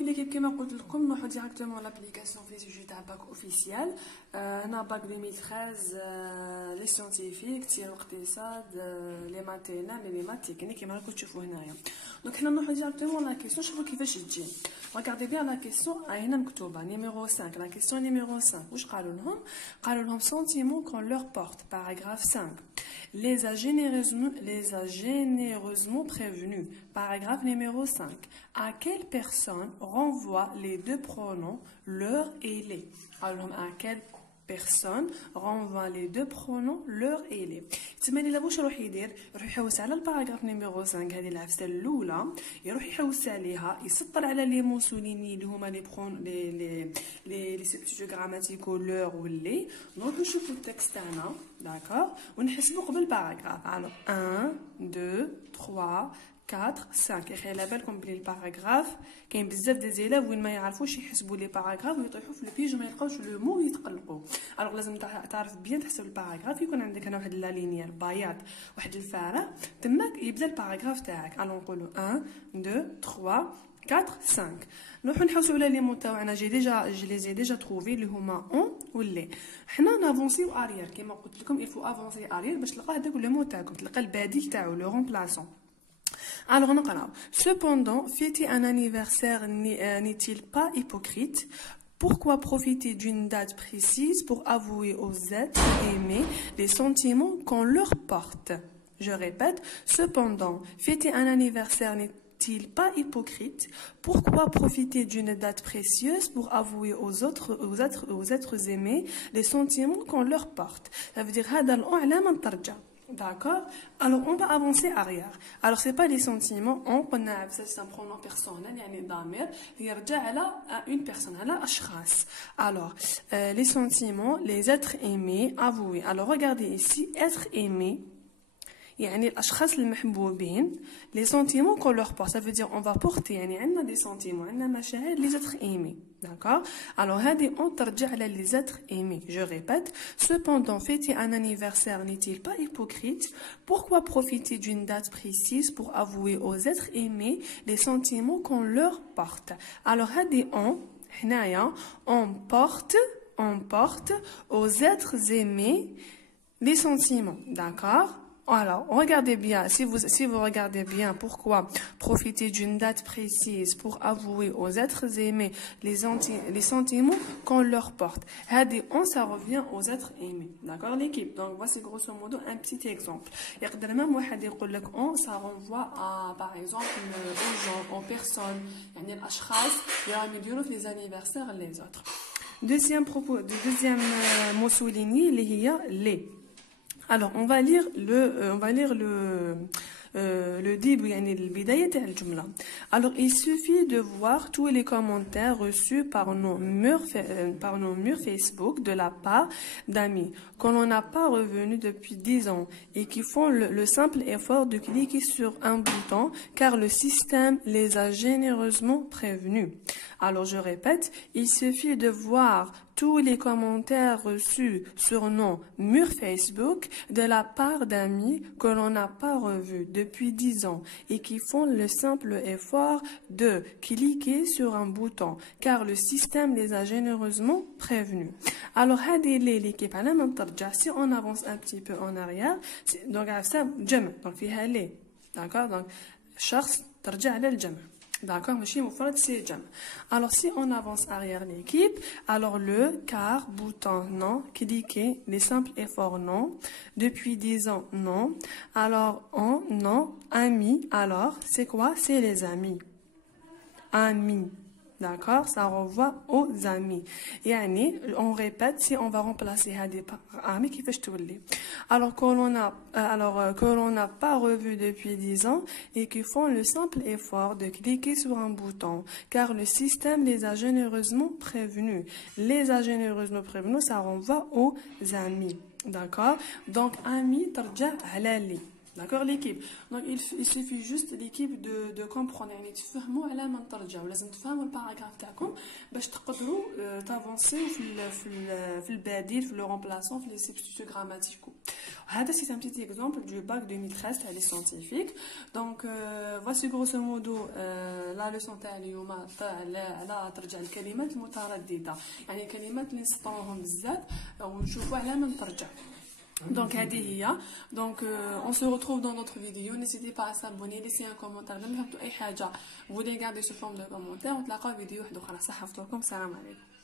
دونك ليكيب كما قلت لكم نروحو ديراكتومون لابليكاسيون في سوجي تاع باك اوفيسيال. هنا باك 2013 لي سيانتيفيك تي الاقتصاد لي ماتينا لي مات تكنيك كما راكم تشوفوا هنايا. دونك حنا نروحو ديراكتومون لا كيسيون شوفوا كيفاش تجي. Regardez bien la question هنا مكتوبه numéro 5. La question numéro 5 واش قالوا لهم؟ قالوا لهم sentiment qu'on leur porte. Paragraphe 5. Les a généreusement prévenus. Paragraphe numéro 5. À quelle personne renvoient les deux pronoms leur et les? Alors, à quelle personne renvoie les deux pronoms leur et les. تسمى لي واش يروح يدير؟ يروح يحوس على الباراغراف نيميرو 5 هذه العفسه الاولى، يروح يحوس عليها، يسطر على لي موسوليني اللي هما لي برون لي سبستيتيو غراماتيكو لور واللي. دونك نشوفوا التكست تاعنا داكور ونحسبوا قبل باراغراف. الو 1 2 3 4 5. يا خي على بالكم بلي الباراغراف كاين بزاف دي زيلاف وين ما يعرفوش يحسبوا لي باراغراف ويطيحوا في البيج ما يلقاوش لو مو يتقلقوا. الوغ لازم تعرف بيان تحسب الباراغراف. يكون عندك هنا واحد لا لينيير بياض واحد الفارغ تماك يبدا الباراغراف تاعك. الو نقولوا 1 2 3 4 5. نروحو نحوسو على لي مو تاعنا جي لي ديجا تروفي اللي هما اون واللي. حنا نافونسيو اريير كيما قلت لكم يفو افونسي اريير باش تلقى هذاك لو مو تاعكم، تلقى البديل تاعو لو رومبلاسون. Alors, on a. Cependant, fêter un anniversaire n'est-il pas hypocrite? Pourquoi profiter d'une date précise pour avouer aux êtres aimés les sentiments qu'on leur porte? Je répète, cependant, fêter un anniversaire n'est-il pas hypocrite? Pourquoi profiter d'une date précieuse pour avouer aux êtres aimés les sentiments qu'on leur porte? Ça veut dire, هذا الأعلى من ترجع. D'accord. Alors on va avancer arrière. Alors c'est pas les sentiments. On connaît c'est un pronom personnel يعني ضمير يرجع على une personne على أشخاص. Alors les sentiments, les êtres aimés, avoués. Alors regardez ici, être aimé. يعني الأشخاص المحبوبين les sentiments qu'on leur porte. Ça veut dire on va porter يعني عندنا des sentiments عندنا مشاعر les êtres aimés. D'accord. Alors هذه on ترجع على les êtres aimés. Je répète. Cependant, fêter un anniversaire n'est-il pas hypocrite? Pourquoi profiter d'une date précise pour avouer aux êtres aimés les sentiments qu'on leur porte? Alors هذه on porte aux êtres aimés les sentiments. D'accord. Alors, regardez bien, si vous regardez bien pourquoi profiter d'une date précise pour avouer aux êtres aimés les sentiments qu'on leur porte. Ça revient aux êtres aimés. D'accord l'équipe? Donc voici grosso modo un petit exemple. Même ça renvoie à, par exemple, aux gens, aux personnes, les anniversaires les autres. Deuxième mot souligné, les. Alors on va lire le début يعني البداية تاع الجملة. Alors il suffit de voir tous les commentaires reçus par nos murs Facebook de la part d'amis que l'on n'a pas revenus depuis 10 ans et qui font le simple effort de cliquer sur un bouton car le système les a généreusement prévenus. Alors je répète, il suffit de voir tous les commentaires reçus sur nos murs Facebook de la part d'amis que l'on n'a pas revus depuis 10 ans et qui font le simple effort de cliquer sur un bouton car le système les a généreusement prévenus. Alors, l'équipe, si on avance un petit peu en arrière, donc ça, donc فيها les. D'accord? Donc, شخص ترجع على الجمع. D'accord, ماشي مفرد c'est جمع. Alors si on avance arrière l'équipe, alors le car, bouton non, cliquer, les simples efforts non, depuis 10 ans non, alors on non, amis, alors c'est quoi? C'est les amis. Amis. D'accord, ça renvoie aux amis. Yani, on répète, si on va remplacer des amis, qui fait alors que l'on n'a pas revu depuis 10 ans et qui font le simple effort de cliquer sur un bouton, car le système les a généreusement prévenus. Les a généreusement prévenus, ça renvoie aux amis. D'accord? Donc, amis, tarja halali. D'accord, l'équipe. Donc, il suffit juste l'équipe de comprendre. يعني تفهموا على ما نترجعوا. لازم تفهموا الباراجراف تاعكم باش تقدروا تافونسيو في البديل في لو remplaçant في les substituts grammaticaux. هذا c'est un petit exemple du bac 2013 تاع les scientifiques. Donc, voici grosso modo la leçon تاع اليوم على ترجع الكلمات المترددة. يعني الكلمات اللي نسطروهم بزاف ونشوفوا على ما نترجع. Donc, on se retrouve dans notre vidéo. N'hésitez pas à s'abonner, laissez un commentaire. Vous voulez garder sous forme de commentaire. On te la vidéo. Salam alaikum.